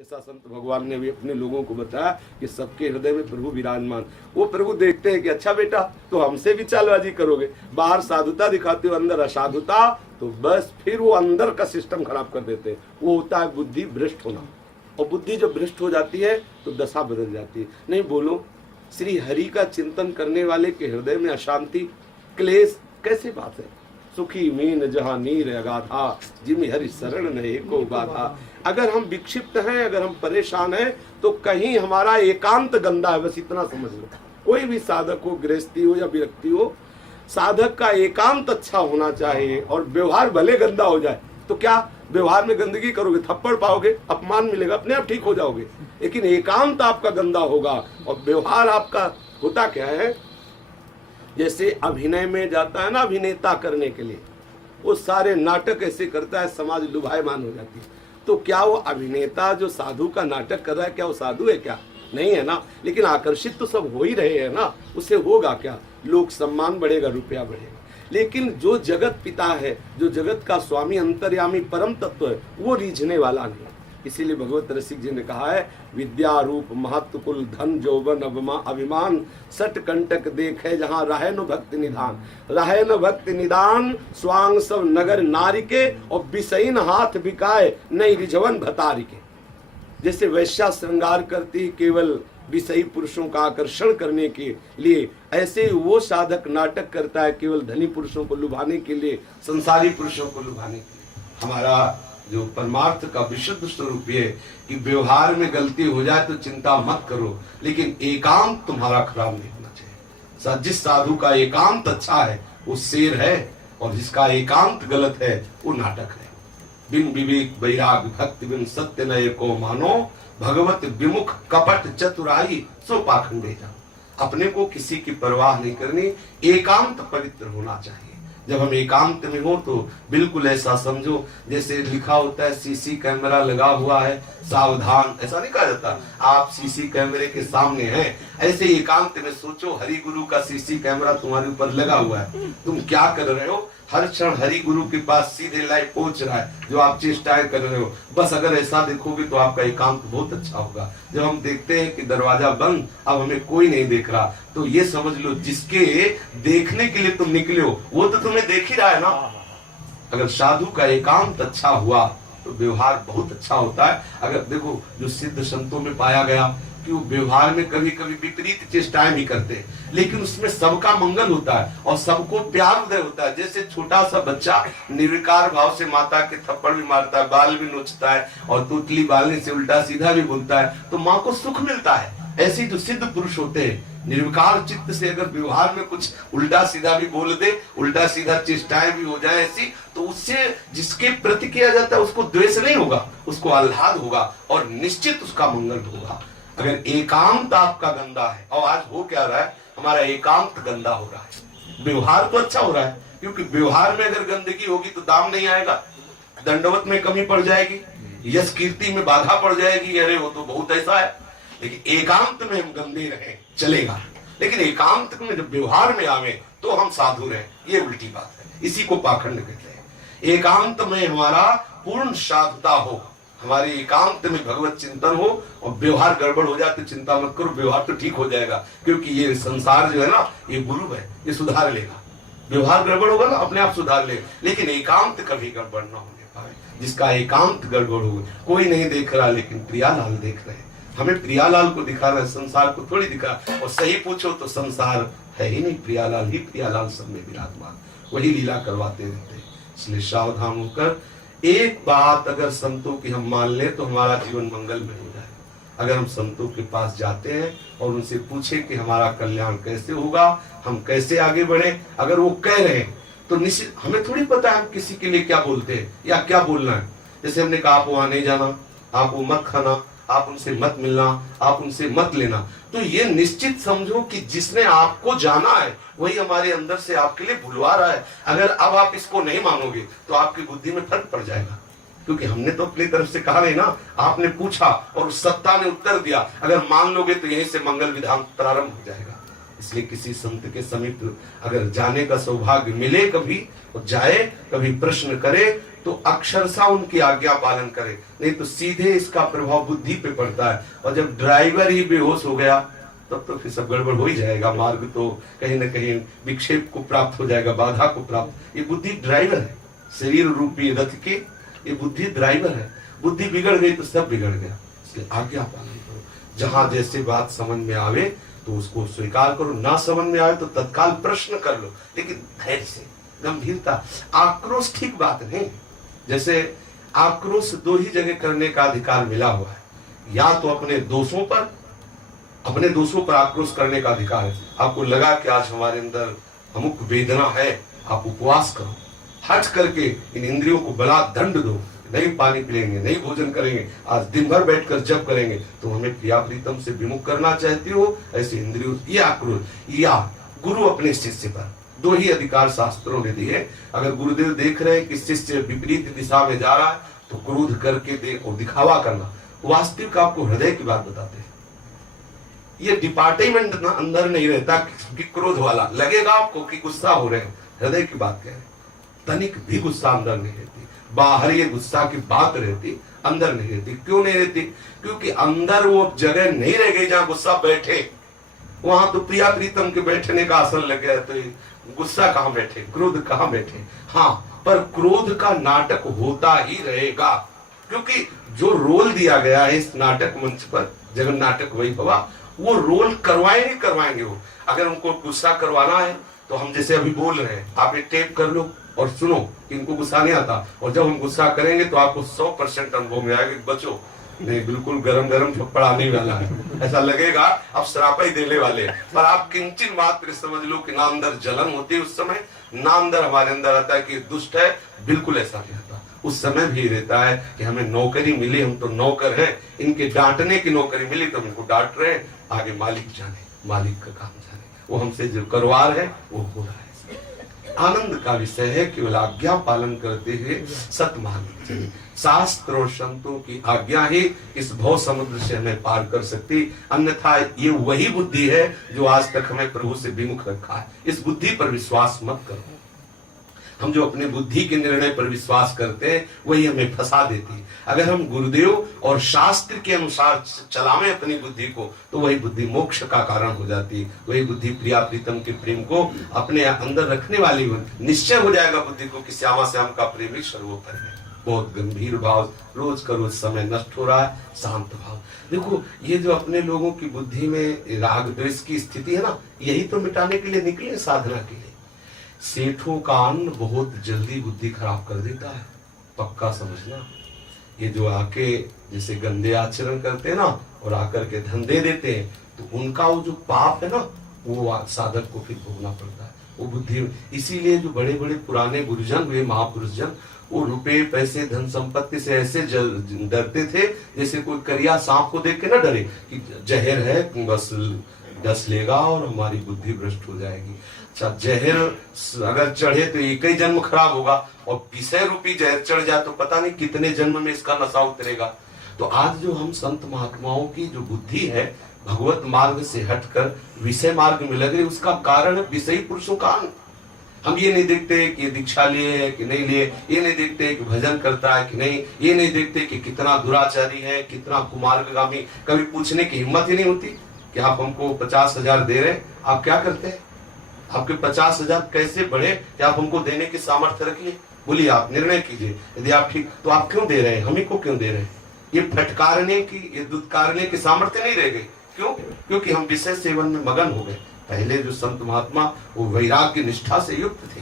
जैसा संत भगवान ने भी अपने लोगों को बताया कि सबके हृदय में प्रभु विराजमान। वो प्रभु देखते हैं कि अच्छा बेटा तो हमसे भी चालबाजी करोगे, बाहर साधुता दिखाते हो अंदर असाधुता, तो बस फिर वो अंदर का सिस्टम खराब कर देते हैं। वो होता है बुद्धि भ्रष्ट होना, और बुद्धि जब भ्रष्ट हो जाती है तो दशा बदल जाती है। नहीं बोलो, श्री हरि का चिंतन करने वाले के हृदय में अशांति क्लेश कैसे बात है। सुखी मीन जहाँ नीर अगाधा, जिम हरि शरण नहीं को बाधा। अगर हम विक्षिप्त हैं, अगर हम परेशान हैं, तो कहीं हमारा एकांत गंदा है, बस इतना समझ लो। कोई भी साधक हो, गृहस्थी हो या विरक्ति हो, साधक का एकांत अच्छा होना चाहिए। और व्यवहार भले गंदा हो जाए तो क्या, व्यवहार में गंदगी करोगे, थप्पड़ पाओगे, अपमान मिलेगा, अपने आप ठीक हो जाओगे। लेकिन एकांत आपका गंदा होगा और व्यवहार आपका होता क्या है, जैसे अभिनय में जाता है ना अभिनेता करने के लिए, वो सारे नाटक ऐसे करता है, समाज लुभायमान हो जाती है। तो क्या वो अभिनेता जो साधु का नाटक कर रहा है, क्या वो साधु है? क्या नहीं है ना। लेकिन आकर्षित तो सब हो ही रहे हैं ना, उससे होगा क्या, लोक सम्मान बढ़ेगा, रुपया बढ़ेगा। लेकिन जो जगत पिता है, जो जगत का स्वामी अंतर्यामी परम तत्व है, वो रीझने वाला नहीं। इसीलिए भगवत रसिक जी ने कहा है, विद्या रूप महत्व कुल धन जौवन अभिमान सट कंटक देखे जहाँ रहे न भक्ति निधान। रहे न भक्ति निदान स्वांग सब नगर नारी के, और बिसैन हाथ बिकाए नहीं रिझवन भतारी के। जैसे वैश्या श्रृंगार करती केवल विषयी पुरुषों का आकर्षण करने के लिए, ऐसे वो साधक नाटक करता है केवल धनी पुरुषों को लुभाने के लिए, संसारी पुरुषों को लुभाने के लिए। हमारा जो परमार्थ का विशुद्ध स्वरूप ये कि व्यवहार में गलती हो जाए तो चिंता मत करो, लेकिन एकांत तुम्हारा खराब नहीं होना चाहिए। जिस साधु का एकांत अच्छा है वो शेर है, और जिसका एकांत गलत है वो नाटक है। बिन विवेक वैराग भक्ति बिन सत्य नय को मानो, भगवत विमुख कपट चतुराई सो पाखंडे जाओ। अपने को किसी की परवाह नहीं करनी, एकांत पवित्र होना चाहिए। जब हम एकांत में हो तो बिल्कुल ऐसा समझो जैसे लिखा होता है सीसी कैमरा लगा हुआ है सावधान, ऐसा नहीं कहा जाता। आप सीसी कैमरे के सामने हैं, ऐसे एकांत में सोचो हरि गुरु का सीसी कैमरा तुम्हारे ऊपर लगा हुआ है, तुम क्या कर रहे हो, हर क्षण हरि गुरु के पास सीधे लाइव पहुंच रहा है जो आप चेष्टाएं कर रहे हो। बस अगर ऐसा देखोगे तो आपका एकांत बहुत अच्छा होगा। जब हम देखते हैं कि दरवाजा बंद, अब हमें कोई नहीं देख रहा, तो ये समझ लो जिसके देखने के लिए तुम निकले हो वो तो तुम्हें देख ही रहा है ना। अगर साधु का एकांत अच्छा हुआ तो व्यवहार बहुत अच्छा होता है। अगर देखो जो सिद्ध संतों में पाया गया कि वो व्यवहार में कभी कभी विपरीत चेष्टाएं भी करते हैं, लेकिन उसमें सबका मंगल होता है और सबको प्यार हृदय होता है। जैसे छोटा सा बच्चा निर्विकार भाव से माता के थप्पड़ भी मारता है, बाल भी नोचता है, और तुतली बालने से उल्टा सीधा भी बोलता है, तो माँ को सुख मिलता है। ऐसे जो सिद्ध पुरुष होते हैं, निर्विकार चित्त से अगर व्यवहार में कुछ उल्टा सीधा भी बोल दे, उल्टा सीधा चेष्टाएं भी हो जाए ऐसी, तो उससे जिसके प्रति किया जाता है उसको द्वेष नहीं होगा, उसको आह्लाद होगा और निश्चित उसका मंगल होगा। अगर एकांत आपका गंदा है, और आज हो क्या रहा है, हमारा एकांत गंदा हो रहा है। व्यवहार तो अच्छा हो रहा है, क्योंकि व्यवहार में अगर गंदगी होगी तो दाम नहीं आएगा, दंडवत में कमी पड़ जाएगी, यश कीर्ति में बाधा पड़ जाएगी, अरे वो तो बहुत ऐसा है। लेकिन एकांत में हम गंदे रहे चलेगा, लेकिन एकांत में जब व्यवहार में आवे तो हम साधु रहे, ये उल्टी बात है। इसी को पाखंड कहते हैं। एकांत में हमारा पूर्ण साधुता हो, हमारे एकांत में भगवत चिंतन हो, और व्यवहार गड़बड़ हो जाए तो चिंता मत करो, व्यवहार तो ठीक हो जाएगा, क्योंकि ये संसार जो है ना ये गुरु है, ये सुधार लेगा। व्यवहार गड़बड़ होगा ना अपने आप सुधार लेगा, लेकिन एकांत कभी गड़बड़ ना होने पाए। जिसका एकांत गड़बड़ हो, कोई नहीं देख रहा लेकिन प्रियालाल देख रहे हैं, हमें प्रियालाल को दिखा रहा है, संसार को थोड़ी दिखा। और सही पूछो तो संसार है ही नहीं, प्रियालाल ही प्रियालाल सब में विराजमान, वही लीला करवाते रहते हैं। इसलिए सावधान होकर एक बात अगर संतों की हम मान ले तो हमारा जीवन मंगल में हो जाए। अगर हम संतों के पास जाते हैं और उनसे पूछे कि हमारा कल्याण कैसे होगा, हम कैसे आगे बढ़े, अगर वो कह रहे हैं तो निश्चित हमें थोड़ी पता है हम किसी के लिए क्या बोलते हैं या क्या बोलना है। जैसे हमने कहा आप वहां नहीं जाना, आप वो मत खाना, आप उनसे मत मिलना, आप उनसे मत लेना, तो ये निश्चित समझो कि जिसने आपको जाना है वही हमारे अंदर से आपके लिए भुलवा रहा है। अगर अब आप इसको नहीं मानोगे तो आपकी बुद्धि में फर्क पड़ जाएगा, क्योंकि हमने तो अपनी तरफ से कहा नहीं ना, आपने पूछा और उस सत्ता ने उत्तर दिया। अगर मान लोगे तो यहीं से मंगल विधान प्रारंभ हो जाएगा। इसलिए किसी संत के समीप अगर जाने का सौभाग्य मिले कभी, तो जाए, कभी प्रश्न करे, तो अक्षरशः उनकी आज्ञा पालन करे, नहीं तो सीधे इसका प्रभाव बुद्धि पे पड़ता है। और जब ड्राइवर ही बेहोश हो गया तब तो फिर सब गड़बड़ हो ही जाएगा, मार्ग तो कहीं ना कहीं विक्षेप को प्राप्त हो जाएगा, बाधा को प्राप्त। ये बुद्धि ड्राइवर है, शरीर रूपी रथ के ये बुद्धि ड्राइवर है। बुद्धि बिगड़ गई तो सब बिगड़ गया। इसलिए आज्ञा पालन करो, जहां जैसे बात समझ में आवे तो उसको स्वीकार करो, ना समझ में आए तो तत्काल प्रश्न कर लो, लेकिन धैर्य से, गंभीरता। आक्रोश ठीक बात नहीं। जैसे आक्रोश दो ही जगह करने का अधिकार मिला हुआ है, या तो अपने दोषों पर आक्रोश करने का अधिकार है। आपको लगा कि आज हमारे अंदर अमुक वेदना है, आप उपवास करो, हट करके इन इंद्रियों को बला दंड दो, नहीं पानी पिलेंगे, नहीं भोजन करेंगे, आज दिन भर बैठकर जप करेंगे, तो हमें प्रिया प्रीतम से विमुख करना चाहती हो, ऐसे इंद्रियों ये आक्रोश। या गुरु अपने शिष्य पर, दो ही अधिकार शास्त्रों ने दिए। अगर गुरुदेव देख रहे हैं कि शिष्य विपरीत दिशा में जा रहा है तो क्रोध करके और दिखावा करना, वास्तविक आपको हृदय की बात बताते हैं। ये डिपार्टमेंट अंदर नहीं रहता कि क्रोध वाला, लगेगा आपको कि गुस्सा हो रहे हैं, हृदय की बात कह रहे हैं। तनिक भी गुस्सा अंदर नहीं रहती, बाहर ये गुस्सा की बात रहती, अंदर नहीं रहती। क्यों नहीं रहती? क्योंकि अंदर वो जगह नहीं रह गई जहां गुस्सा बैठे। वहां तो प्रिया प्रीतम के बैठने का आसन लग गया, तो गुस्सा कहां बैठे, क्रोध कहां बैठे। हाँ, पर क्रोध का नाटक होता ही रहेगा, क्योंकि जो रोल दिया गया है इस नाटक मंच पर, जगन नाटक वैभवा, वो रोल करवाएंगे वो। अगर उनको गुस्सा करवाना है तो हम जैसे अभी बोल रहे हैं, आप एक टेप कर लो और सुनो कि इनको गुस्सा नहीं आता, और जब हम गुस्सा करेंगे तो आपको 100% अनुभव में आएगा कि बचो, नहीं बिल्कुल गरम गरम थप्पड़ आने वाला है, ऐसा लगेगा अब शरापा ही देने वाले। पर आप किंचन मात्र समझ लो कि ना अंदर जलन होती है उस समय, ना अंदर हमारे अंदर आता है कि दुष्ट है, बिल्कुल ऐसा नहीं आता। उस समय भी रहता है कि हमें नौकरी मिली, हम तो नौकर हैं, इनके डांटने की नौकरी मिली तो हम इनको डांट रहे हैं, आगे मालिक जाने, मालिक का काम जाने, वो हमसे जो करवा रहे वो हो रहा है। आनंद का विषय है केवल आज्ञा पालन करते हुए सतमार्ग चले। शास्त्र और संतों की आज्ञा ही इस भव समुद्र से हमें पार कर सकती, अन्यथा ये वही बुद्धि है जो आज तक हमें प्रभु से विमुख रखा है। इस बुद्धि पर विश्वास मत करो। हम जो अपने बुद्धि के निर्णय पर विश्वास करते हैं वही हमें फंसा देती है। अगर हम गुरुदेव और शास्त्र के अनुसार चलावें अपनी बुद्धि को तो वही बुद्धि मोक्ष का कारण हो जाती है। वही बुद्धि प्रिया प्रीतम के प्रेम को अपने अंदर रखने वाली निश्चय हो जाएगा बुद्धि को कि श्यामा श्याम का प्रेम ही सर्वोपरि है। बहुत गंभीर भाव, रोज का रोज समय नष्ट हो रहा है। शांत भाव, देखो ये जो अपने लोगों की बुद्धि में राग द्वेष की स्थिति है ना, यही तो मिटाने के लिए निकले साधना के लिए। सेठों का अन्न बहुत जल्दी बुद्धि खराब कर देता है, पक्का समझना। ये जो आके जैसे गंदे आचरण करते हैं ना और आकर के धन दे देते हैं, तो उनका वो जो पाप है ना वो साधक को फिर भोगना पड़ता है, वो बुद्धि। इसीलिए जो बड़े बड़े पुराने गुरुजन हुए, महापुरुष जन, वो रुपए पैसे धन संपत्ति से ऐसे डरते थे जैसे कोई करिया सांप को देख के ना डरे कि जहर है, बस डस लेगा और हमारी बुद्धि भ्रष्ट हो जाएगी। अच्छा, जहर अगर चढ़े तो एक ही जन्म खराब होगा, और विषय रूपी जहर चढ़ जाए तो पता नहीं कितने जन्म में इसका नशा उतरेगा। तो आज जो हम संत महात्माओं की जो बुद्धि है भगवत मार्ग से हटकर विषय मार्ग में लग रही, उसका कारण है विषयी पुरुषों का अन्न। हम ये नहीं देखते कि ये दीक्षा लिए है कि नहीं लिए, ये नहीं देखते कि भजन करता है कि नहीं, ये नहीं देखते कि कितना दुराचारी है, कितना कुमार्गामी। कभी पूछने की हिम्मत ही नहीं होती कि आप हमको 50,000 दे रहे हैं, आप क्या करते हैं? आपके 50,000 कैसे बढ़े कि आप हमको देने की सामर्थ्य रखिए? बोलिए, आप निर्णय कीजिए। यदि आप ठीक, तो आप क्यों दे रहे हैं? हम ही को क्यों दे रहे हैं? ये फटकारने की, ये दुत्कारने की सामर्थ्य नहीं रह गई। क्यों? क्योंकि हम विषय सेवन में मगन हो गए। पहले जो संत महात्मा वो वैराग्य निष्ठा से युक्त थे,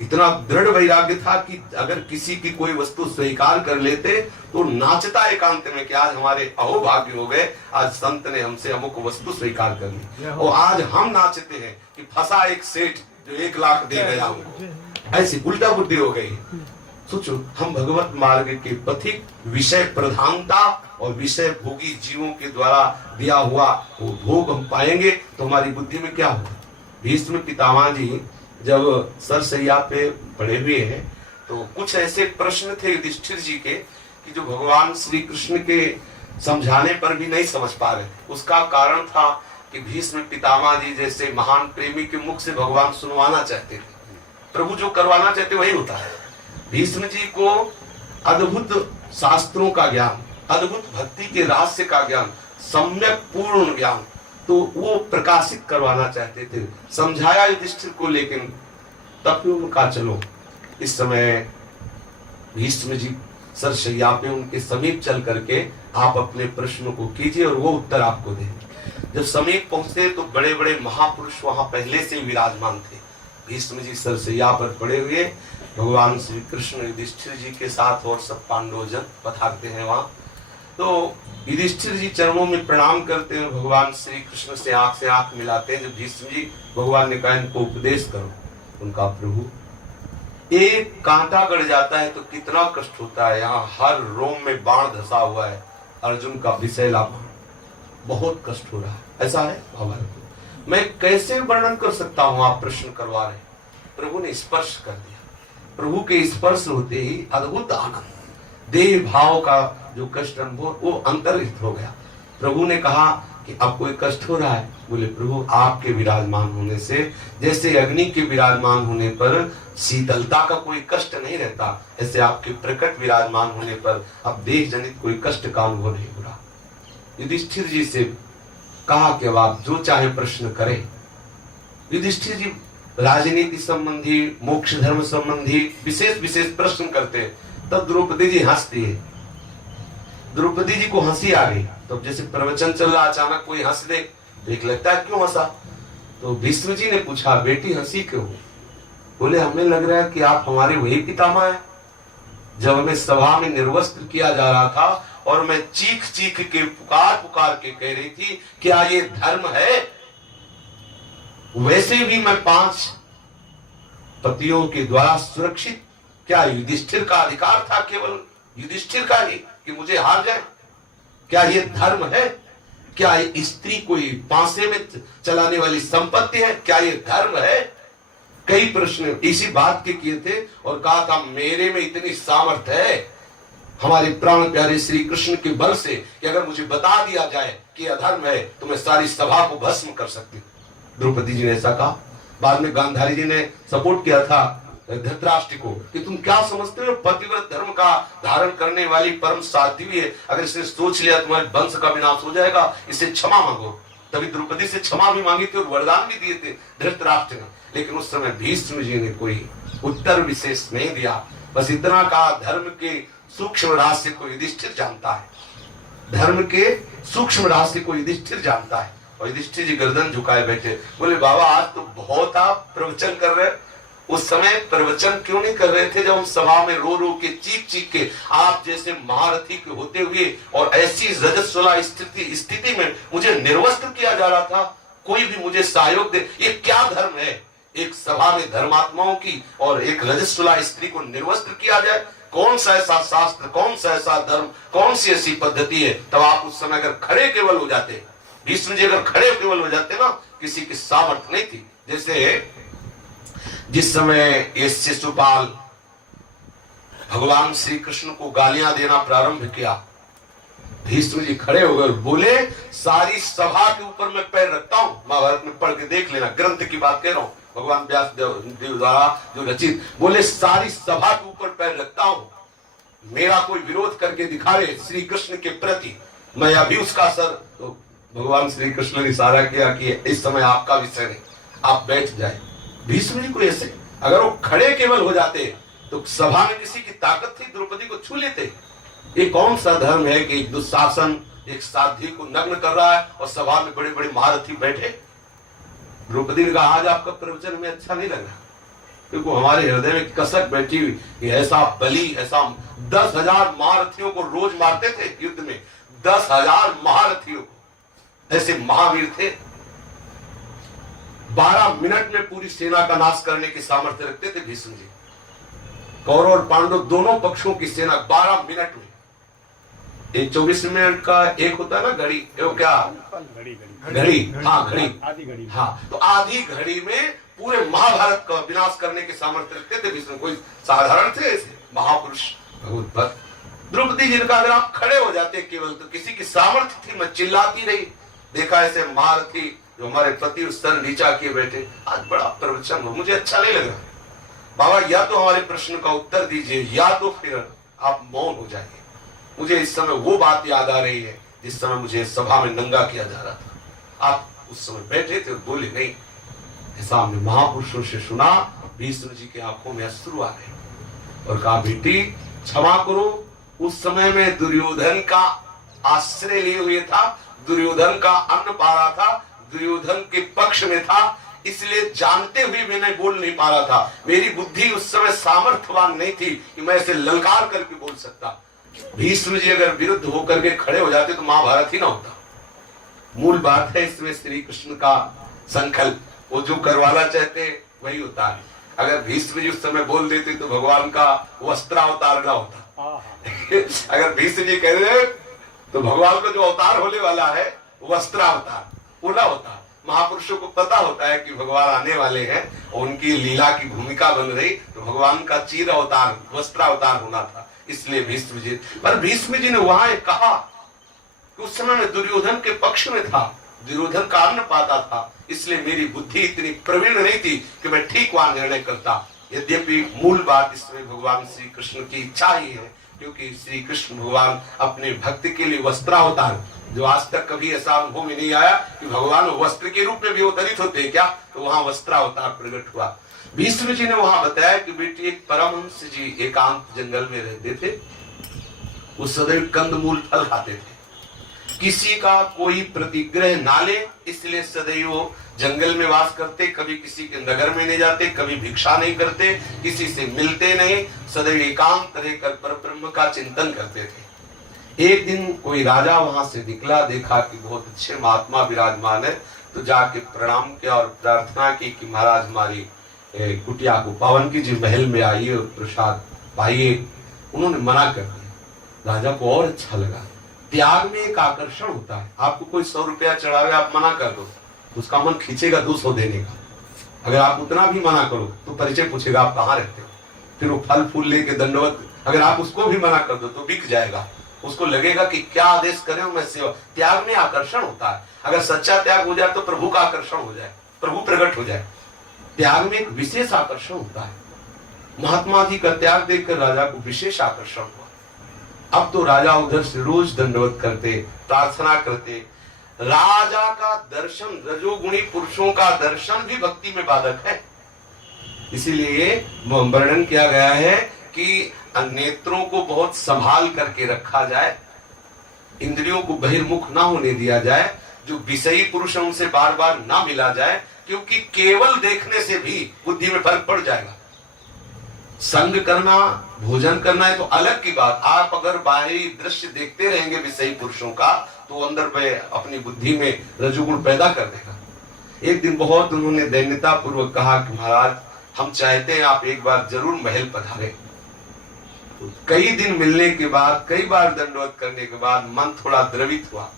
इतना दृढ़ वैराग्य था कि अगर किसी की कोई वस्तु स्वीकार कर लेते तो नाचता एकांत में कि आज हमारे अहोभाग्य हो गए, आज संत ने हमसे अमुक वस्तु स्वीकार कर ली। और आज हम नाचते हैं कि फंसा एक सेठ जो 1 लाख दे गया हमको। ऐसी उल्टा बुद्धि हो गई। सोचो, हम भगवत मार्ग के पथिक, विषय प्रधानता और विषय भोगी जीवों के द्वारा दिया हुआ वो भोग हम पाएंगे तो हमारी बुद्धि में क्या होगा? भीष्म पितामह जी जब सरसैया पे पड़े हुए हैं तो कुछ ऐसे प्रश्न थे युधिष्ठिर जी के कि जो भगवान श्री कृष्ण के समझाने पर भी नहीं समझ पा रहे। उसका कारण था कि भीष्म पितामह जी जैसे महान प्रेमी के मुख से भगवान सुनवाना चाहते थे। प्रभु जो करवाना चाहते वही होता है। भीष्म जी को अद्भुत शास्त्रों का ज्ञान, अद्भुत भक्ति के रहस्य का ज्ञान, सम्यक पूर्ण ज्ञान, तो वो प्रकाशित करवाना चाहते थे। समझाया युधिष्ठिर को, लेकिन तब भी उनका चलो इस समय भीष्म जी सरशैया पे उनके समीप चल करके आप अपने प्रश्नों को कीजिए और वो उत्तर आपको देंगे। जब समीप पहुंचते तो बड़े बड़े महापुरुष वहां पहले से विराजमान थे। भीष्म जी सरशैया पर पड़े हुए, भगवान श्री कृष्ण युधिष्ठिर जी के साथ और सब पांडवजन पधारते हैं वहां। तो युधिष्ठिर जी चरणों में प्रणाम करते हैं, भगवान श्री कृष्ण से आंख मिलाते हैं। जब भीष्म जी, भगवान ने कहा इनको उपदेश करो, उनका प्रभु एक कांटा गड़ जाता है तो कितना कष्ट होता है, यहाँ हर रोम में बाण धसा हुआ है, अर्जुन का विषैला बाण, बहुत कष्ट हो रहा है। ऐसा है महाभारत, मैं कैसे वर्णन कर सकता हूँ, आप प्रश्न करवा रहे। प्रभु ने स्पर्श कर दिया, प्रभु के स्पर्श होते ही अद्भुत आनंद, देह भाव का जो कष्ट अनुभव वो अंतर्हित हो गया। प्रभु ने कहा कि अब कोई कष्ट हो रहा है? बोले प्रभु आपके विराजमान होने से, जैसे अग्नि के विराजमान होने पर शीतलता का कोई कष्ट नहीं रहता, ऐसे आपके प्रकट विराजमान होने पर अब देह जनित कोई कष्ट का अनुभव नहीं हो रहा। युधिष्ठिर जी से कहा कि अब आप जो चाहे प्रश्न करें। युधिष्ठिर जी राजनीति संबंधी, मोक्ष धर्म संबंधी विशेष विशेष प्रश्न करते, तब द्रौपदी जी हंसती है। द्रौपदी जी को हंसी आ गई, तो जैसे प्रवचन चल रहा अचानक कोई हंस दे, देख लगता है क्यों हंसा। तो भीष्म जी ने पूछा बेटी हंसी क्यों? बोले हमें लग रहा है कि आप हमारे वही पितामह हैं। जब हमें सभा में निर्वस्त्र किया जा रहा था और मैं चीख चीख के पुकार के कह रही थी क्या ये धर्म है, वैसे भी मैं 5 पतियों के द्वारा सुरक्षित, क्या युधिष्ठिर का अधिकार था केवल युधिष्ठिर का ही कि मुझे हार जाए? क्या ये धर्म है? क्या ये स्त्री कोई पांसे में चलाने वाली संपत्ति है? क्या ये धर्म है? कई प्रश्न इसी बात के किए थे और कहा था मेरे में इतनी सामर्थ्य है हमारे प्राण प्यारे श्री कृष्ण के बल से कि अगर मुझे बता दिया जाए कि अधर्म है तो मैं सारी सभा को भस्म कर सकती हूँ। द्रौपदी जी ने ऐसा कहा। बाद में गांधारी जी ने सपोर्ट किया था धृतराष्ट्र को कि तुम क्या समझते हो, पतिव्रत धर्म का धारण करने वाली परम साध्वी है, अगर इसने सोच लिया तुम्हारे वंश का विनाश हो जाएगा, इसे क्षमा मांगो। तभी द्रौपदी से क्षमा भी मांगी थी और वरदान भी दिए थे धृतराष्ट्र ने। लेकिन उस समय भीष्म जी ने कोई उत्तर विशेष नहीं दिया, बस इतना कहा धर्म के सूक्ष्म रहस्य को युधिष्ठिर जानता है, धर्म के सूक्ष्म रहस्य को युधिष्ठिर जानता है। और युधिष्ठिर जी गर्दन झुकाए बैठे, बोले बाबा आज तो बहुत आप प्रवचन कर रहे। उस समय प्रवचन क्यों नहीं कर रहे थे जब हम सभा में रो रो के चीख चीख के आप जैसे महारथी के होते हुए और ऐसी रजस्वला स्थिति में मुझे निर्वस्त्र किया जा रहा था, कोई भी मुझे सहयोग दे। ये क्या धर्म है, एक सभा में धर्मात्माओं की और एक रजस्वला स्त्री को निर्वस्त्र किया जाए? कौन सा ऐसा शास्त्र, कौन सा ऐसा धर्म, कौन सी ऐसी पद्धति है? तब आप उस समय अगर खड़े केवल हो जाते, भीष्म जी अगर खड़े केवल हो जाते ना, किसी की सामर्थ्य नहीं थी। जैसे जिस समय ये शिशुपाल भगवान श्री कृष्ण को गालियां देना प्रारंभ किया, भीष्म जी खड़े हो गए, बोले सारी सभा के ऊपर मैं पैर रखता हूं। महाभारत में पढ़ के देख लेना, ग्रंथ की बात कह रहा हूं, भगवान व्यास देव द्वारा जो रचित, बोले सारी सभा के ऊपर पैर रखता हूं, मेरा कोई विरोध करके दिखावे श्री कृष्ण के प्रति, मैं अभी उसका सर। तो भगवान श्री कृष्ण ने इशारा किया कि इस समय आपका विषय नहीं, आप बैठ जाए। भीष्म जी को ऐसे अगर वो खड़े केवल हो जाते तो सभा में किसी की ताकत थी द्रौपदी को छू लेते। ये कौन सा धर्म है कि एक दुशासन एक साध्वी को नग्न कर रहा है और सभा में बड़े बड़े महारथी बैठे? द्रौपदी ने कहा आज आपका प्रवचन में अच्छा नहीं लग रहा, क्योंकि हमारे हृदय में कसक बैठी हुई कि ऐसा बलि, ऐसा 10,000 महारथियों को रोज मारते थे युद्ध में, 10,000 महारथियों को, ऐसे महावीर थे। 12 मिनट में पूरी सेना का नाश करने की सामर्थ्य रखते थे भीष्म जी। कौरव और पांडव दोनों पक्षों की सेना 12 मिनट में, एक 24 मिनट का एक होता है ना घड़ी, वो क्या घड़ी, हाँ घड़ी, हाँ, तो आधी घड़ी में पूरे महाभारत का विनाश करने के सामर्थ्य रखते थे भीष्म। कोई साधारण थे ऐसे महापुरुष भगवत भक्त। द्रौपदी जी ने कहा अगर आप खड़े हो जाते केवल तो किसी की सामर्थ्य थी, मैं चिल्लाती रही। देखा ऐसे महारथी जो हमारे पति उस सर नीचा किए बैठे, आज बड़ा प्रवचन हो, मुझे अच्छा नहीं लग रहा। बाबा या तो हमारे प्रश्न का उत्तर दीजिए या तो फिर आप मौन हो जाइए। मुझे इस समय वो बात याद आ रही है जिस समय मुझे सभा में नंगा किया जा रहा था। आप उस समय बैठे थे और बोले नहीं। ऐसा हमने महापुरुषों से सुना। भीष्म जी की आंखों में अश्रु आ गए और कहा बेटी क्षमा करो, उस समय में दुर्योधन का आश्रय लिए हुए था, दुर्योधन का अन्न पा रहा था, दुर्योधन के पक्ष में था, इसलिए जानते हुए भी नहीं बोल नहीं पा रहा था। मेरी बुद्धि उस समय सामर्थ्यवान नहीं थी कि मैं इसे ललकार करके बोल सकता। भीष्म जी अगर विरुद्ध होकर के खड़े हो जाते तो महाभारत ही ना होता। मूल बात है इसमें श्री कृष्ण का संकल्प, वो जो करवाना चाहते वही होता है। अगर भीष्म जी उस समय बोल देते तो भगवान का वस्त्रावतार ना होता। अगर भीष्म जी कह रहे तो भगवान का जो अवतार होने वाला है वस्त्रावतार वो ना होता। महापुरुषों को पता होता है कि भगवान आने वाले हैं और उनकी लीला की भूमिका बन रही, तो भगवान का चीर अवतार वस्त्रावतार होना था। इसलिए भीष्म जी, पर भीष्म जी ने वहां कहा कि उस समय में दुर्योधन के पक्ष में था, दुर्योधन का अन्न पाता था, इसलिए मेरी बुद्धि इतनी प्रवीण नहीं थी कि मैं ठीक वहां निर्णय करता। यद्यपि मूल बात इसमें भगवान श्री कृष्ण की इच्छा ही है, क्योंकि श्री कृष्ण भगवान अपने भक्त के लिए वस्त्रावतार, जो आज तक कभी ऐसा अनुभव में नहीं आया कि भगवान वस्त्र के रूप में भी अवतरित होते क्या, तो वहां वस्त्रावतार प्रकट हुआ। भीष्म जी ने वहां बताया कि बेटी एक परमहंस जी एकांत जंगल में रहते थे, वो सदैव कंदमूल फल खाते थे, किसी का कोई प्रतिग्रह ना ले, इसलिए सदैव जंगल में वास करते, कभी किसी के नगर में नहीं जाते, कभी भिक्षा नहीं करते, किसी से मिलते नहीं, सदैव एकांत रहकर परब्रह्म का चिंतन करते थे। एक दिन कोई राजा वहां से निकला, देखा कि बहुत अच्छे महात्मा विराजमान है, तो जाके प्रणाम किया और प्रार्थना की कि महाराज हमारी कुटिया को पावन कीजिए, महल में आइए और प्रसाद पाइए। उन्होंने मना कर दिया। राजा को और अच्छा लगा। त्याग में एक आकर्षण होता है। आपको कोई 100 रुपया चढ़ावे, आप मना कर दो, उसका मन खींचेगा 200 देने का। अगर आप उतना भी मना करो तो परिचय पूछेगा आप कहाँ रहते हो, फिर वो फल फूल लेके दंडवत, अगर आप उसको भी मना कर दो तो बिक जाएगा, उसको लगेगा कि क्या आदेश करें मैं सेवा। त्याग में आकर्षण होता है। अगर सच्चा त्याग हो जाए तो प्रभु का आकर्षण हो जाए, प्रभु प्रकट हो जाए। त्याग में एक विशेष आकर्षण होता है। महात्मा जी का त्याग देखकर राजा को विशेष आकर्षण हुआ। अब तो राजा उधर से रोज दंडवत करते, प्रार्थना करते। राजा का दर्शन, रजोगुणी पुरुषों का दर्शन भी भक्ति में बाधक है। इसीलिए वर्णन किया गया है कि नेत्रों को बहुत संभाल करके रखा जाए, इंद्रियों को बहिर्मुख ना होने दिया जाए, जो विषयी पुरुष उनसे बार बार ना मिला जाए, क्योंकि केवल देखने से भी बुद्धि में फर्क पड़ जाएगा। संग करना, भोजन करना है तो अलग की बात। आप अगर बाहरी दृश्य देखते रहेंगे विषयी पुरुषों का, तो अंदर में अपनी बुद्धि में रजोगुण पैदा कर देगा। एक दिन बहुत उन्होंने दैन्यता पूर्वक कहा कि महाराज हम चाहते हैं आप एक बार जरूर महल पधारे। कई दिन मिलने के बाद, कई बार दंडवत करने के बाद मन थोड़ा द्रवित हुआ।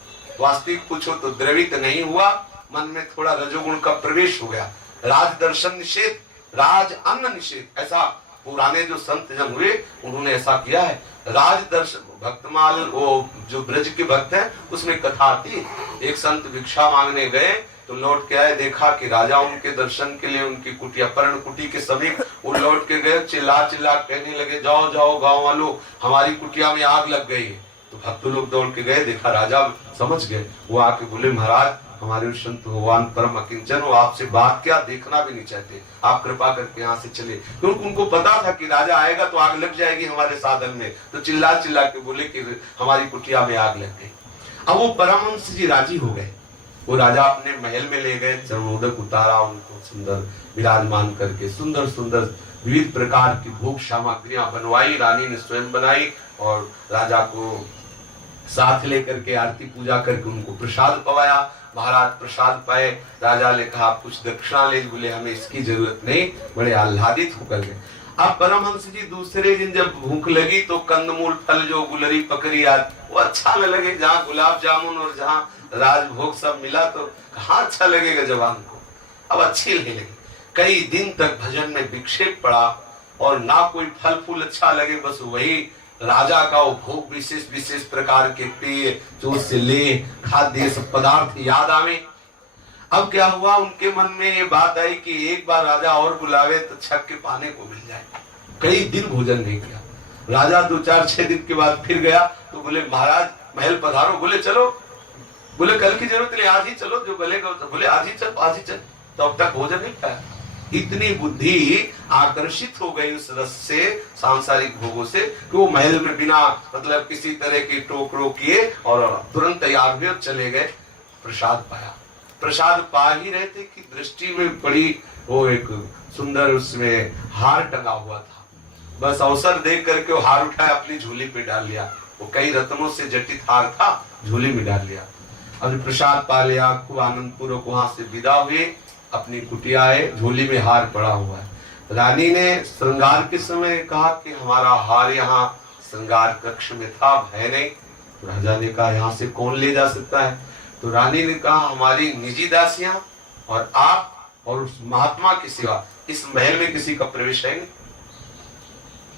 वास्तविक पूछो तो द्रवित नहीं हुआ, मन में थोड़ा रजोगुण का प्रवेश हो गया। राज दर्शन निषेध, राज अन्न निषेध, ऐसा पुराने जो संत जन हुए उन्होंने ऐसा किया है। राज दर्शन भक्तमाल, वो जो ब्रज के भक्त हैं, उसमें कथा आती। एक संत भिक्षा मांगने गए तो लौट के आए, देखा कि राजा उनके दर्शन के लिए उनकी कुटिया, पर्ण कुटी के समीप वो लौट के गए, चिल्ला चिल्ला कहने लगे जाओ जाओ गांव वालों, हमारी कुटिया में आग लग गई है। तो भक्त लोग दौड़ के गए, देखा राजा समझ गए। वो आके बोले महाराज हमारे संत भगवान परम अकिंचन, वो आपसे बात क्या देखना भी नहीं चाहते, आप कृपा करके यहाँ से चले। क्योंकि उनको पता था कि राजा आएगा तो आग लग जाएगी हमारे साधन में, तो चिल्ला चिल्ला के बोले कि हमारी कुटिया में आग लग गई। अब वो परमहंस जी राजी हो गए। वो राजा अपने महल में ले गए, चरणोदक उतारा, उनको सुंदर विराजमान करके सुंदर सुंदर विविध प्रकार की भोग सामग्रियां बनवाई, रानी ने स्वयं बनाई और राजा को साथ लेकर के आरती पूजा करके उनको प्रसाद पवाया। महाराज प्रसाद पाए, राजा ने कहा कुछ दक्षिणा ले, बोले हमें इसकी जरूरत नहीं, बड़े आह्लादित होकर गए। अब परमहंस जी दूसरे दिन जब भूख लगी तो कंदमूल फल जो गुलरी पकड़ी आज वो अच्छा न लगे, जहाँ गुलाब जामुन और जहाँ राजभोग सब मिला तो कहाँ अच्छा लगेगा जवान को, अब अच्छी नहीं लगी। कई दिन तक भजन में विक्षेप पड़ा और ना कोई फल फूल अच्छा लगे, बस वही राजा का वो भोग विशेष विशेष प्रकार के पेय जो उससे ले खाद्य सब पदार्थ याद आवे। अब क्या हुआ, उनके मन में ये बात आई कि एक बार राजा और बुलावे तो छक के पाने को मिल जाए। कई दिन भोजन नहीं किया। राजा 2-4-6 दिन के बाद फिर गया तो बोले महाराज महल पधारो। बोले चलो, बोले कल की जरूरत नहीं, आज ही चलो, जो बोलेगा। बोले आज ही चल, आज ही चल। तो अब तक भोजन नहीं खाया। इतनी बुद्धि आकर्षित हो गई उस रस से, सांसारिक भोगों से, कि वो महल में बिना मतलब किसी तरह की टोकरो किए और तुरंत तैयार हुए चले गए। प्रसाद पाया। प्रसाद पा ही रहे थे कि दृष्टि में बड़ी वो एक सुंदर उसमें हार टंगा हुआ था। बस अवसर देख करके वो हार उठाया, अपनी झोली पे डाल लिया। वो कई रत्नों से जटित हार था, झोली में डाल लिया। अब प्रसाद पा लिया, खूब आनंद पूर्वक वहां से विदा हुए, अपनी कुटिया आए, झोली में हार पड़ा हुआ है। रानी ने श्रृंगार के समय कहा कि हमारा हार यहाँ श्रृंगार कक्ष में था, है नहीं। तो राजा ने कहा यहाँ से कौन ले जा सकता है। तो रानी ने कहा हमारी निजी दासियां और आप और उस महात्मा की सेवा, इस महल में किसी का प्रवेश है नहीं,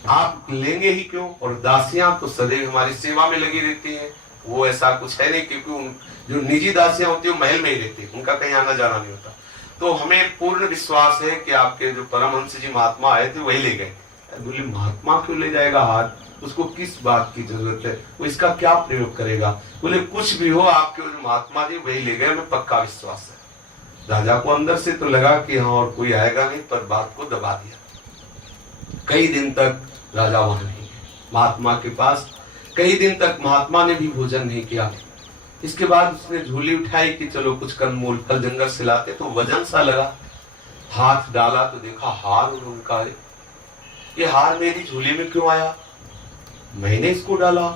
आप लेंगे ही क्यों। और दासियां तो सदैव हमारी सेवा में लगी रहती हैं, वो ऐसा कुछ है नहीं, क्योंकि जो निजी दासियां होती है वो महल में ही रहती है, उनका कहीं आना जाना नहीं होता। तो हमें पूर्ण विश्वास है कि आपके जो परमहंस जी महात्मा आए थे वही ले गए। बोले महात्मा क्यों ले जाएगा हार, उसको किस बात की जरूरत है, वो इसका क्या प्रयोग करेगा। बोले कुछ भी हो, आपके जो महात्मा जी वही ले गए, हमें पक्का विश्वास है। राजा को अंदर से तो लगा कि हाँ और कोई आएगा नहीं, पर बात को दबा दिया। कई दिन तक राजा वहां नहीं गए महात्मा के पास। कई दिन तक महात्मा ने भी भोजन नहीं किया। इसके बाद उसने झोली उठाई कि चलो कुछ कंदमूल फल जंगल से लाते, तो वजन सा लगा। हाथ डाला तो देखा हार, और उनका ये हार मेरी झोली में क्यों आया, मैंने इसको डाला,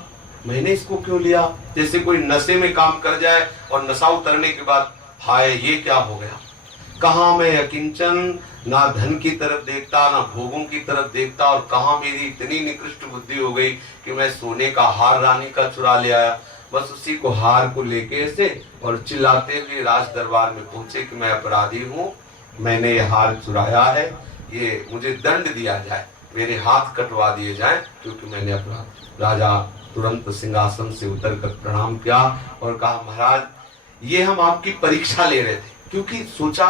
मैंने इसको क्यों लिया। जैसे कोई नशे में काम कर जाए और नशा उतरने के बाद हाय ये क्या हो गया। कहा मैं अकिंचन, ना धन की तरफ देखता ना भोगों की तरफ देखता, और कहा मेरी इतनी निकृष्ट बुद्धि हो गई कि मैं सोने का हार रानी का चुरा ले आया। बस उसी को हार को लेके से और चिल्लाते हुए राज दरबार में पहुंचे कि मैं अपराधी हूँ, मैंने ये हार चुराया है, ये मुझे दंड दिया जाए, मेरे हाथ कटवा दिए जाए क्योंकि मैंने अपराध। राजा तुरंत सिंहासन से उतरकर प्रणाम किया और कहा महाराज ये हम आपकी परीक्षा ले रहे थे, क्योंकि सोचा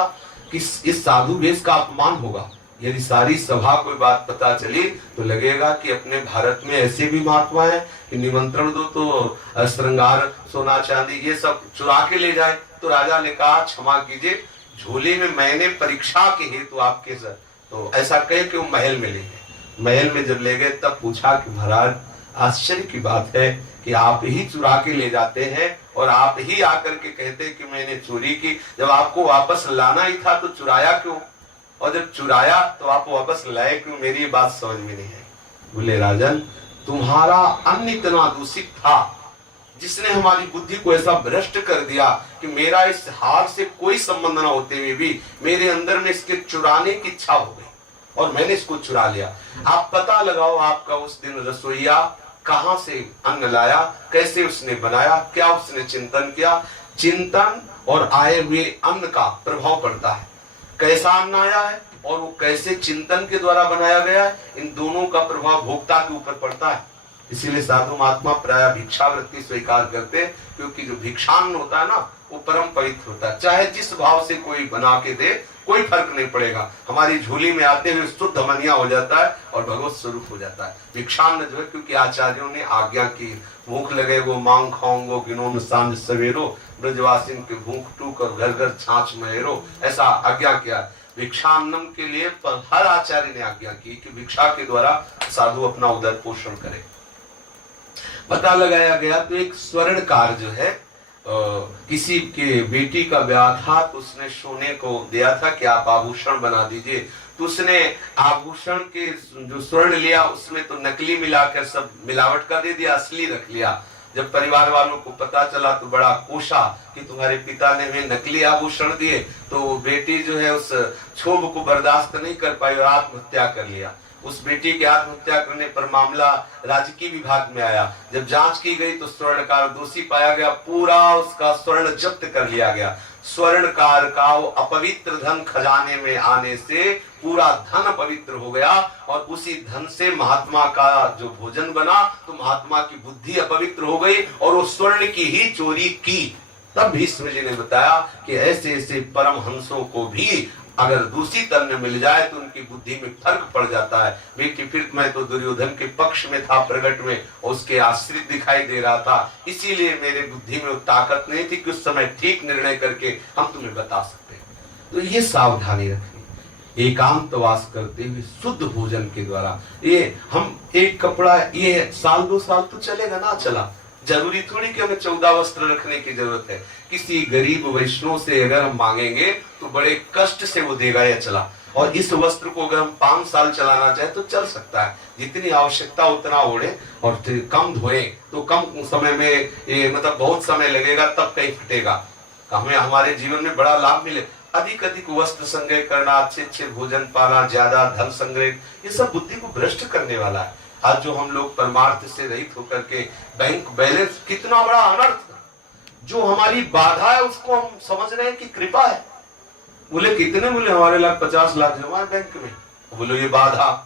कि इस साधु वेश का अपमान होगा। यदि सारी सभा कोई बात पता चली तो लगेगा कि अपने भारत में ऐसे भी महात्मा है कि निमंत्रण दो तो श्रृंगार सोना चांदी ये सब चुरा के ले जाए। तो राजा ने कहा क्षमा कीजिए, झोली में मैंने परीक्षा के हेतु आपके सर, तो ऐसा कहे कि वो महल में ले गए। महल में जब ले गए तब पूछा कि महाराज आश्चर्य की बात है कि आप ही चुरा के ले जाते हैं और आप ही आकर के कहते कि मैंने चोरी की। जब आपको वापस लाना ही था तो चुराया क्यों, और जब चुराया तो आप वापस लाए क्यों, मेरी बात समझ में नहीं है। बोले राजन तुम्हारा अन्न इतना दूषित था जिसने हमारी बुद्धि को ऐसा भ्रष्ट कर दिया कि मेरा इस हार से कोई संबंध न होते हुए भी मेरे अंदर में इसके चुराने की इच्छा हो गई और मैंने इसको चुरा लिया। आप पता लगाओ आपका उस दिन रसोईया कहां से अन्न लाया, कैसे उसने बनाया, क्या उसने चिंतन किया। चिंतन और आए हुए अन्न का प्रभाव पड़ता है, कैसा अन्न आया है और वो कैसे चिंतन के द्वारा बनाया गया है, इन दोनों का प्रभाव भोक्ता के ऊपर पड़ता है। इसीलिए साधु महात्मा प्राय भिक्षावृत्ति स्वीकार करते हैं, क्योंकि जो भिक्षान्न होता है ना वो परम पवित्र होता है। चाहे जिस भाव से कोई बना के दे कोई फर्क नहीं पड़ेगा, हमारी झोली में आते हुए शुद्ध मनिया हो जाता है और भगवत स्वरूप हो जाता है। भिक्षान्न जो है, क्योंकि आचार्यों ने आज्ञा की, भूख लगे वो मांग खाऊंगो गिनोन सांझ सवेरो, ब्रजवासिन के भूख टूक और घर घर छाछ महेरो, ऐसा आज्ञा किया। भिक्षान्नम के लिए पर हर आचार्य ने आज्ञा की कि भिक्षा के द्वारा साधु अपना उदर पोषण करे। पता लगाया गया तो एक स्वर्णकार जो है किसी के बेटी का ब्याह था तो उसने सोने को दिया था कि आप आभूषण बना दीजिए। तो उसने आभूषण के जो स्वर्ण लिया उसमें तो नकली मिलाकर सब मिलावट का दे दिया, असली रख लिया। जब परिवार वालों को पता चला तो बड़ा कोशा कि तुम्हारे पिता ने हमें नकली आभूषण दिए। तो बेटी जो है उस क्षोभ को बर्दाश्त नहीं कर पाई और आत्महत्या कर लिया। उस बेटी की आत्महत्या करने पर मामला राजकीय विभाग में आया। जब जांच की गई तो स्वर्णकार दोषी पाया गया, पूरा उसका स्वर्ण जब्त कर लिया गया। स्वर्णकार का वो अपवित्र धन खजाने में आने से पूरा धन अपवित्र हो गया और उसी धन से महात्मा का जो भोजन बना तो महात्मा की बुद्धि अपवित्र हो गई और वो स्वर्ण की ही चोरी की। तब भीष्म जी ने बताया कि ऐसे ऐसे परमहंसों को भी अगर दूसरी तन में मिल जाए तो उनकी बुद्धि में फर्क पड़ जाता है। वे कि फिर मैं तो दुर्योधन के पक्ष में था प्रगट में, उसके आश्रित दिखाई दे रहा था, इसीलिए मेरे बुद्धि में ताकत नहीं थी कि उस समय ठीक निर्णय करके हम तुम्हें बता सकते हैं। तो ये सावधानी रखनी, एकांतवास करते हुए शुद्ध भोजन के द्वारा। ये हम एक कपड़ा ये साल 2 साल तो चलेगा ना, चला, जरूरी थोड़ी कि हमें 14 वस्त्र रखने की जरूरत है। किसी गरीब वैष्णव से अगर हम मांगेंगे तो बड़े कष्ट से वो देगा या चला, और इस वस्त्र को अगर हम 5 साल चलाना चाहे तो चल सकता है। जितनी आवश्यकता उतना ओढ़े और कम धोए तो कम समय में ये मतलब बहुत समय लगेगा तब कहीं फटेगा। हमें हमारे जीवन में बड़ा लाभ मिले। अधिक अधिक वस्त्र संग्रह करना, अच्छे अच्छे भोजन पाना, ज्यादा धन संग्रह, ये सब बुद्धि को भ्रष्ट करने वाला है। आज जो हम लोग परमार्थ से रहित होकर के बैंक बैलेंस, कितना बड़ा अनर्थ, जो हमारी बाधा है उसको हम समझ रहे हैं कि कृपा है। बोले कितने, बोले हमारे लाख 50 लाख जमा है बैंक में। बोलो ये बाधा,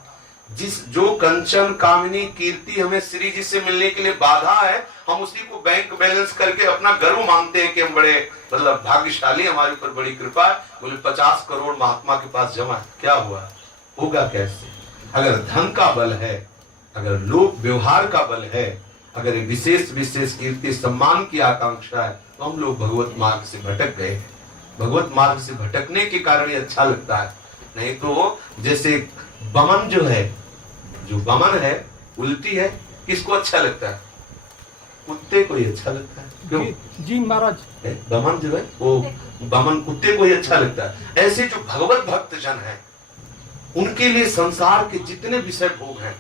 जो कंचन कामिनी कीर्ति हमें श्री जी से मिलने के लिए बाधा है, हम उसी को बैंक बैलेंस करके अपना गर्व मानते हैं कि हम बड़े मतलब भाग्यशाली, हमारे ऊपर बड़ी कृपा है। बोले 50 करोड़ महात्मा के पास जमा है, क्या हुआ, होगा कैसे? अगर धन का बल है, अगर लोक व्यवहार का बल है, अगर विशेष विशेष कीर्ति सम्मान की आकांक्षा है, तो हम लोग भगवत मार्ग से भटक गए हैं। भगवत मार्ग से भटकने के कारण ये अच्छा लगता है। नहीं तो जैसे बमन जो है, जो बमन है उल्टी है, किसको अच्छा लगता है? कुत्ते को ही अच्छा लगता है। क्यों जी महाराज? बमन जो है वो बमन कुत्ते को ही अच्छा लगता है। ऐसे जो भगवत भक्त जन है, उनके लिए संसार के जितने विषय भोग हैं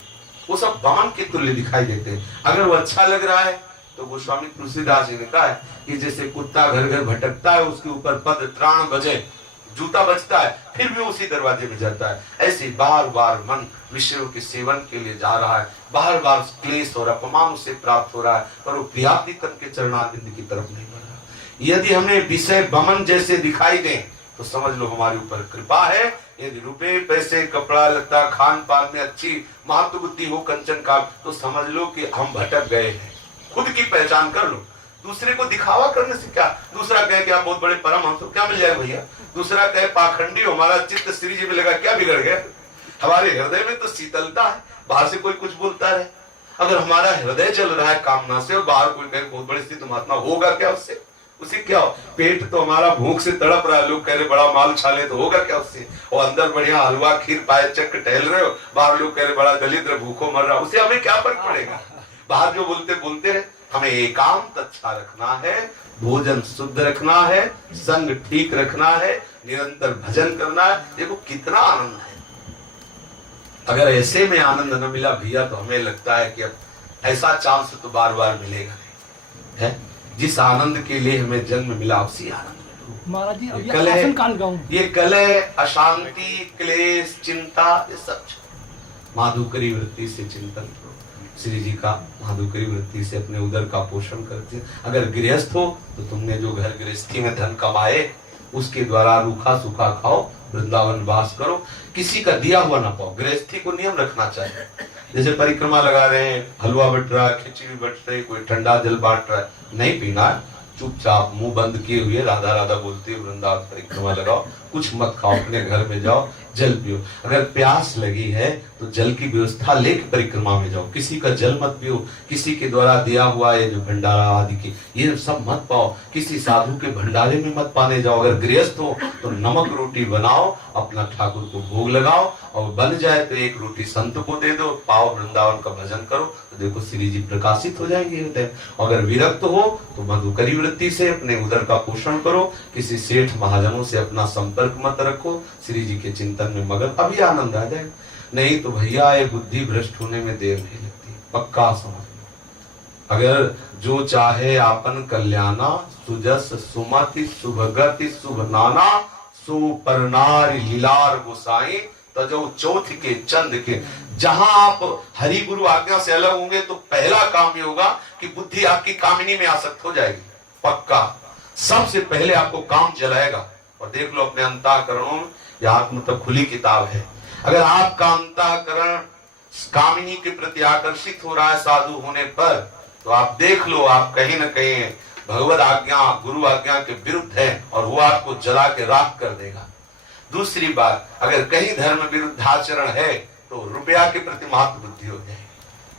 वो सब बमन के तुल्य दिखाई देते हैं। अगर वो अच्छा लग रहा है तो गोस्वामी तुलसीदास जी ने कहा है कि जैसे कुत्ता घर घर भटकता है, उसके ऊपर पद त्राण बजे, जूता बजता है, फिर भी उसी दरवाजे में जाता है, ऐसे बार बार मन विषयों के सेवन के लिए जा रहा है, बार बार क्लेश और अपमान उसे प्राप्त हो रहा है, पर वो प्रियाप्ति तन के चरणारविंद की तरफ नहीं बढ़ रहा। यदि हमें विषय बमन जैसे दिखाई दे तो समझ लो हमारे ऊपर कृपा है। यदि रुपए पैसे कपड़ा लत्ता खान पान में अच्छी महत्व बुद्धि हो कंचन का, तो समझ लो कि हम भटक गए हैं। खुद की पहचान कर लो। दूसरे को दिखावा करने से क्या, दूसरा कहे कि आप बहुत बड़े परम हम, तो क्या मिल जाए भैया? दूसरा कहे पाखंडी हो, हमारा चित्त श्री जी में लगा, क्या बिगड़ गया? हमारे हृदय में तो शीतलता है, बाहर से कोई कुछ बोलता रहे। अगर हमारा हृदय चल रहा है कामना से और बाहर कोई कहे बहुत बड़े सिद्ध महात्मा, होगा क्या उससे? उसे क्या हो? पेट तो हमारा भूख से तड़प रहा है, लोग कह रहे बड़ा माल छाले, तो होगा क्या उससे? और अंदर बढ़िया हलवा खीर पाए चक्कर टहल रहे हो, बाहर लोग कह रहे बड़ा दलिद्र भूखों मर रहा, उसे हमें क्या फर्क पड़ेगा? बाहर जो बोलते बोलते रहे। हमें एकांत अच्छा रखना है, भोजन शुद्ध रखना है, संग ठीक रखना है, निरंतर भजन करना है। देखो कितना आनंद है। अगर ऐसे में आनंद न मिला भैया तो हमें लगता है कि अब ऐसा चांस तो बार बार मिलेगा नहीं है। जिस आनंद के लिए हमें जन्म मिला उसी आनंद में महाराज जी अब ये कलह अशांति क्लेश चिंता ये सब माधुकरी वृत्ति से चिंतन करो। श्री जी का माधुकरी वृत्ति से अपने उदर का पोषण करते हैं। अगर गृहस्थ हो तो तुमने जो घर गृहस्थी में धन कमाए उसके द्वारा रूखा सूखा खाओ, वृंदावन वास करो, किसी का दिया हुआ ना पाओ। गृहस्थी को नियम रखना चाहिए। जैसे परिक्रमा लगा रहे हैं, हलवा बट रहा है, खिचड़ी बट रही, कोई ठंडा जल बांट रहा है, नहीं पीना, चुपचाप मुंह बंद किए हुए राधा राधा बोलते हुए वृंदावन परिक्रमा लगाओ, कुछ मत खाओ, अपने घर में जाओ, जल पियो। अगर प्यास लगी है तो जल की व्यवस्था लेकर परिक्रमा में जाओ, किसी का जल मत पियो, किसी के द्वारा दिया हुआ ये जो भंडारा आदि की ये सब मत पाओ, किसी साधु के भंडारे में मत पाने जाओ। अगर गृहस्थ हो तो नमक रोटी बनाओ, अपना ठाकुर को भोग लगाओ, और बन जाए तो एक रोटी संत को दे दो, पाओ, वृंदावन का भजन करो, तो देखो श्री जी प्रकाशित हो जाएंगे हृदय। अगर विरक्त हो तो मधुकरी वृत्ति से अपने उदर का पोषण करो, किसी सेठ महाजनों से अपना संपर्क मत रखो, श्री जी के चिंतन में मगन, अभी आनंद आ जाएगा। नहीं तो भैया ये बुद्धि भ्रष्ट होने में देर नहीं लगती, पक्का समझ लो। अगर जो चाहे आपन कल्याणा, सुजस सुमति शुभगति शुभ नाना, सुपरनार लीलार गोसाई, तजो चौथ के चंद के। जहां आप हरि गुरु आज्ञा से अलग होंगे तो पहला काम ये होगा कि बुद्धि आपकी कामिनी में आसक्त हो जाएगी, पक्का। सबसे पहले आपको काम जलाएगा। और देख लो अपने अंतःकरणों में, यह आत्म तो खुली किताब है। अगर आपका अंतःकरण कामिनी के प्रति आकर्षित हो रहा है साधु होने पर, तो आप देख लो आप कहीं न कहीं भगवत आज्ञा गुरु आज्ञा के विरुद्ध है और वो आपको जला के राख कर देगा। दूसरी बात, अगर कहीं धर्म विरुद्ध आचरण है तो रुपया के प्रति महत्व बुद्धि हो जाएगी।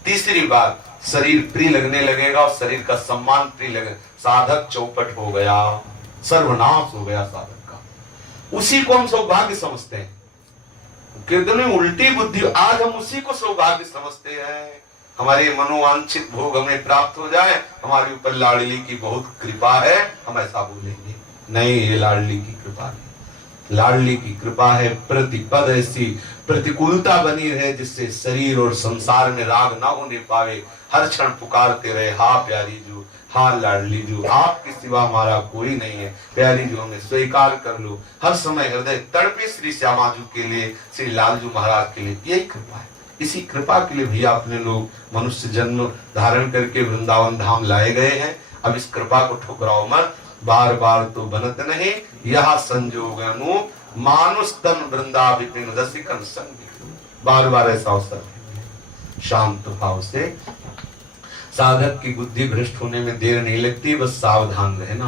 तीसरी बात, शरीर प्रिय लगने लगेगा और शरीर का सम्मान प्रिय लगे, साधक चौपट हो गया, सर्वनाश हो गया साधक का। उसी को हम सौभाग्य समझते हैं। कीर्तन में उल्टी बुद्धि, आज हम उसी को सौभाग्य समझते हैं। हमारे मनोवांछित भोग हमें प्राप्त हो जाए, हमारे ऊपर लाडली की बहुत कृपा है, हम ऐसा बोलेंगे। नहीं, ये लाडली की कृपा नहीं, लाडली की कृपा है प्रतिपद ऐसी प्रतिकूलता बनी रहे जिससे शरीर और संसार में राग ना होने पावे। हर क्षण पुकारते रहे, हा प्यारी जू, हा लाडली जू, आपके सिवा हमारा कोई नहीं है, प्यारी जू हमें स्वीकार कर लो। हर समय हृदय तड़पे श्री श्यामाजू के लिए, श्री लालजू महाराज के लिए। यही कृपा है। इसी कृपा के लिए भैया अपने लोग मनुष्य जन्म धारण करके वृंदावन धाम लाए गए हैं। अब इस कृपा को ठुकराओ मत, बार बार तो बनत नहीं, यह संजोग अनु मानुष तन वृंदा विपिन रसिकन संग। बार बार ऐसा अवसर शांत भाव से साधक की बुद्धि भ्रष्ट होने में देर नहीं लगती, बस सावधान रहना।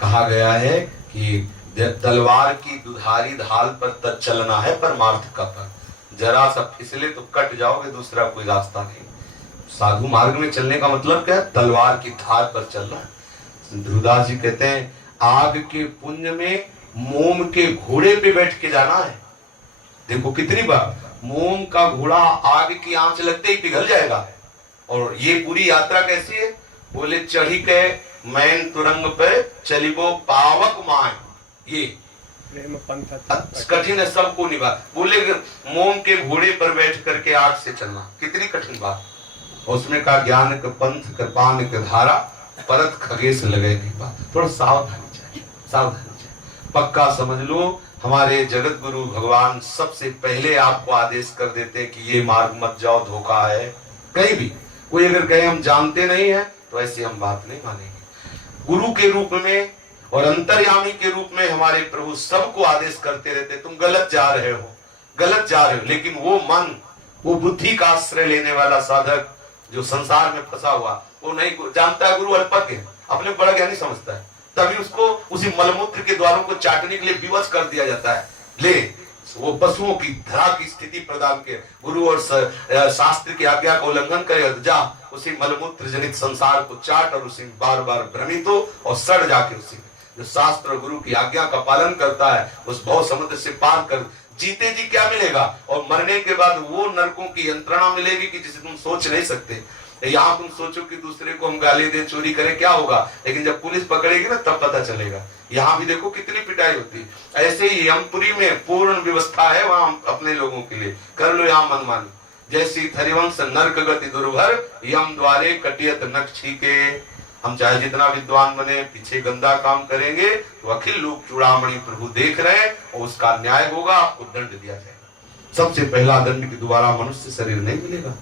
कहा गया है कि तलवार की दुधारी ढाल पर तक चलना है परमार्थ का पर, जरा सा फिसले तो कट जाओगे, दूसरा कोई रास्ता नहीं। साधु मार्ग में चलने का मतलब क्या है? तलवार की धार पर चलना है। ध्रुवदास जी कहते हैं, आग के पुंज में मोम के घोड़े पे बैठ के जाना है। देखो कितनी बार, मोम का घोड़ा आग की आंच लगते ही पिघल जाएगा। और ये पूरी यात्रा कैसी है? बोले चढ़ी के मैन तुरंग पे चलिबो पावक माए, ये कठिन है, सबको निभा। बोले मोम के घोड़े पर बैठ करके आग से चलना कितनी कठिन बात। उसमें का ज्ञान का पंथ का पान का धारा परत खगेश लगे की बात। थोड़ा सावधानी चाहिए, सावधानी चाहिए। पक्का समझ लो, हमारे जगत गुरु भगवान सबसे पहले आपको आदेश कर देते हैं कि ये मार्ग मत जाओ, धोखा है। कहीं भी कोई अगर कहे हम जानते नहीं है तो ऐसी हम बात नहीं मानेंगे। गुरु के रूप में और अंतर्यामी के रूप में हमारे प्रभु सबको आदेश करते रहते, तुम गलत जा रहे हो, गलत जा रहे हो। लेकिन वो मन, वो बुद्धि का आश्रय लेने वाला साधक जो संसार में फंसा हुआ, वो नहीं जानता है गुरु अल्पज्ञ है, अपने बड़ा ज्ञानी समझता है, तभी उसको उसी मलमूत्र के द्वारों को चाटने के लिए विवश कर दिया जाता है। ले वो पशुओं की धरा की स्थिति प्रदान के गुरु और शास्त्र की आज्ञा का उल्लंघन करे, जा उसी मलमूत्र जनित संसार को चाट और उसी बार बार भ्रमित हो और सड़ जाके उसी जो शास्त्र और गुरु की आज्ञा का पालन करता है उस भव समुद्र से पार कर जीते जी क्या मिलेगा, और मरने के बाद वो नरकों की यंत्रणा मिलेगी कि जिसे तुम सोच नहीं सकते। यहाँ तुम सोचो कि दूसरे को हम गाली दे, चोरी करें, क्या होगा, लेकिन जब पुलिस पकड़ेगी ना तब पता चलेगा। यहाँ भी देखो कितनी पिटाई होती है। ऐसे ही यमपुरी में पूर्ण व्यवस्था है, वहां अपने लोगों के लिए कर लो यहाँ मनमानी। जैसी थरिवंश नर्क गति दुर्भर, यम द्वारे कटियत नक्शी के। हम चाहे जितना विद्वान बने, पीछे गंदा काम करेंगे तो अखिल लोक चूड़ामणि प्रभु देख रहे हैं और उसका न्याय होगा, आपको दंड दिया जाएगा। सबसे पहला दंड की दोबारा मनुष्य शरीर नहीं मिलेगा।